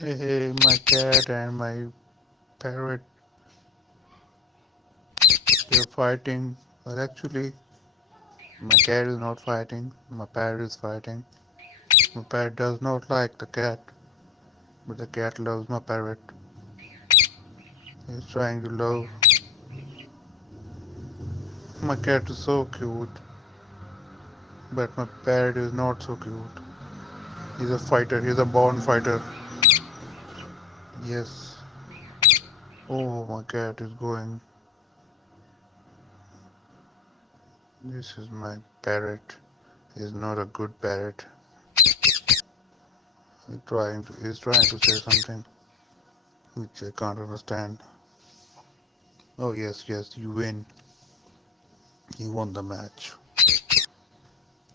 Hey, my cat and my parrot, they're fighting. Well, actually, my cat is not fighting. My parrot is fighting. My parrot does not like the cat, but the cat loves my parrot. He's trying to love. My cat is so cute, but my parrot is not so cute. He's a fighter. He's a born fighter. Yes. Oh, my cat is going. This is my parrot. He's not a good parrot. He's trying to say something which I can't understand. Oh yes, yes, you win. You won the match.